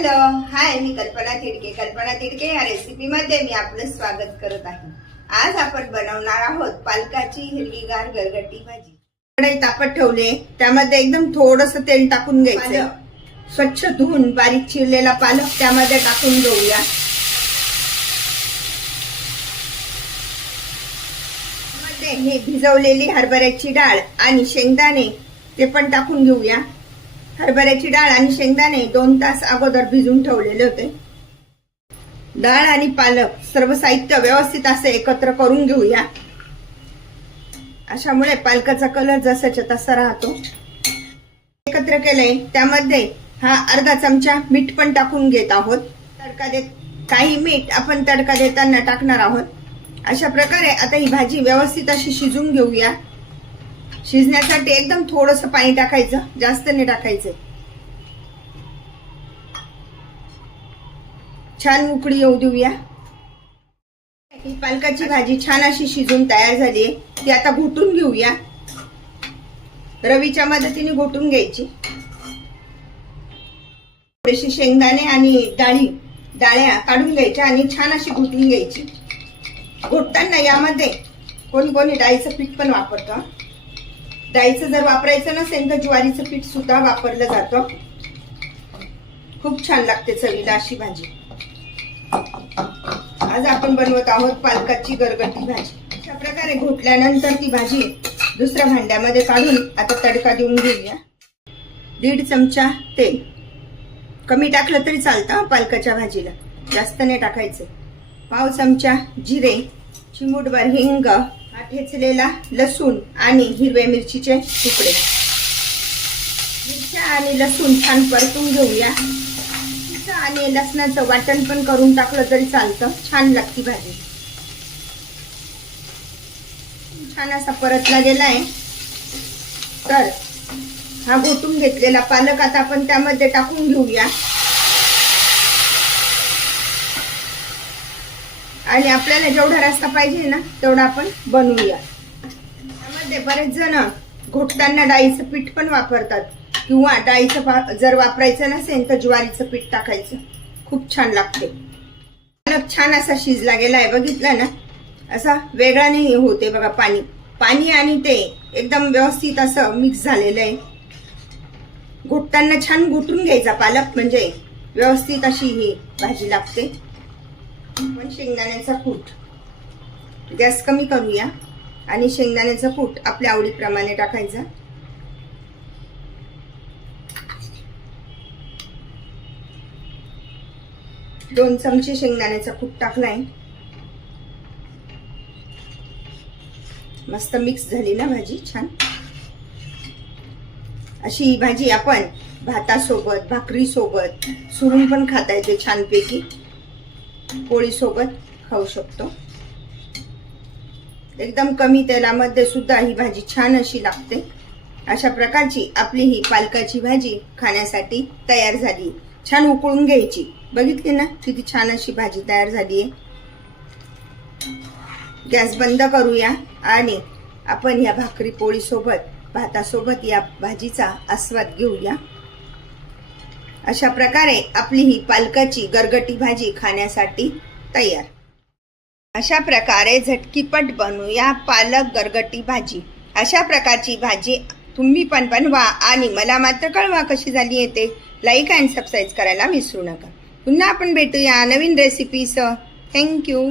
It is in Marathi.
हॅलो हाय, मी कल्पना तिडके. कल्पना तिडके या रेसिपी मध्ये मी आपलं स्वागत करत आहे. आज आपण बनवणार आहोत पालकाची हिरवीगार गरगटी भाजी. कढई तापत ठेवले, त्यामध्ये एकदम थोडस तेल टाकून घ्यायचं. स्वच्छ धुवून बारीक चिरलेला पालक त्यामध्ये टाकून घेऊया. हे भिजवलेली हरभऱ्याची डाळ आणि शेंगदाणे ते पण टाकून घेऊया. हरभऱ्याची डाळ आणि शेंगदाणे 2 तास अगोदर भिजून ठेवलेले होते. डाळ आणि पालक सर्व साहित्य व्यवस्थित असे एकत्र करून घेऊया. अशामुळे पालकाचा कलर जसाच्या तसा राहतो. एकत्र केले, त्यामध्ये हा अर्धा चमचा मीठ पण टाकून घेत आहोत. तडका देत काही मीठ आपण तडका देताना टाकणार आहोत. अशा प्रकारे आता ही भाजी व्यवस्थित अशी शिजून घेऊया. शिजण्यासाठी एकदम थोडंसं पाणी टाकायचं, जास्त नाही टाकायचं. छान उकळी येऊ देऊया. ही पालकाची भाजी छान अशी शिजून तयार झाली आहे. ती आता घोटून घेऊया. रवीच्या मदतीने घोटून घ्यायची. थोडेसे शेंगदाणे आणि डाळ्या काढून घ्यायच्या आणि छान अशी घोटून घ्यायची. घोटताना यामध्ये कोणी कोणी डाळीचं पीठ पण वापरतं. डाळीचं जर वापरायचं नसेल तर ज्वारीचं पीठ सुद्धा वापरलं जातं. खूप छान लागते चवीला अशी भाजी. आज आपण बनवत आहोत पालकाची गरगटी भाजी. अशा प्रकारे घोटल्यानंतर ती भाजी दुसऱ्या भांड्यामध्ये काढून आता तडका देऊन घेऊया. 1.5 चमचा तेल, कमी टाकलं तरी चालतं पालकाच्या भाजीला, जास्त नाही टाकायचं. 1/2 चमचा जिरे, चिमूटभर हिंग, ठेचलेला लसूण आणि हिरव्या मिरचीचे तुकडे. मिरच्या आणि लसूण छान परतून घेऊया. मिरच्या आणि लसणाचं वाटण पण करून टाकलं तरी चालतं, छान लागती भाजी. छान असा परतला गेलाय. तर हा घोटून घेतलेला पालक आता आपण त्यामध्ये टाकून घेऊया आणि आपल्याला जेवढा रस्सा पाहिजे ना तेवढा आपण बनवूया. त्यामध्ये बरेच जण घोटताना डाळीचं पीठ पण वापरतात, किंवा डाळीचं जर वापरायचं नसेल तर ज्वारीचं पीठ टाकायचं. खूप छान लागते. पालक छान असा शिजला गेलाय, बघितलं ना, असा वेगळा नाही होते बघा. पाणी आणि ते एकदम व्यवस्थित असं मिक्स झालेलं आहे. घोटताना छान घोटून घ्यायचा पालक, म्हणजे व्यवस्थित अशी ही भाजी लागते. पण शेंगदाण्याचा कूट, गॅस कमी करूया आणि शेंगदाण्याचा कूट आपल्या आवडीप्रमाणे टाकायचा. दोन चमचे शेंगदाण्याचा कूट टाकलाय. मस्त मिक्स झाली ना भाजी छान. अशी ही भाजी आपण भातासोबत, भाकरी सोबत, सुरून पण खाता येते छानपैकी. पोळी सोबत खाऊ शकतो. एकदम कमी तेलामध्ये सुद्धा ही भाजी छान अशी लागते. अशा प्रकारची आपली ही पालकाची भाजी खाण्यासाठी तयार झाली. छान उकळून घ्यायची. बघितली ना किती छान अशी भाजी तयार झाली आहे. गॅस बंद करूया आणि आपण या भाकरी पोळी सोबत, भातासोबत या भाजीचा आस्वाद घेऊया. अशा प्रकारे आपली ही पालकाची गरगटी भाजी खाण्यासाठी तयार. अशा प्रकारे झटकीपट बनवूया पालक गरगटी भाजी. अशा प्रकारची भाजी तुम्ही पण बनवा आणि मला मात्र कळवा कशी झाली आहे ते. लाईक अँड सबस्क्राईब करायला विसरू नका. पुन्हा आपण भेटूया नवीन रेसिपीसह. थँक्यू.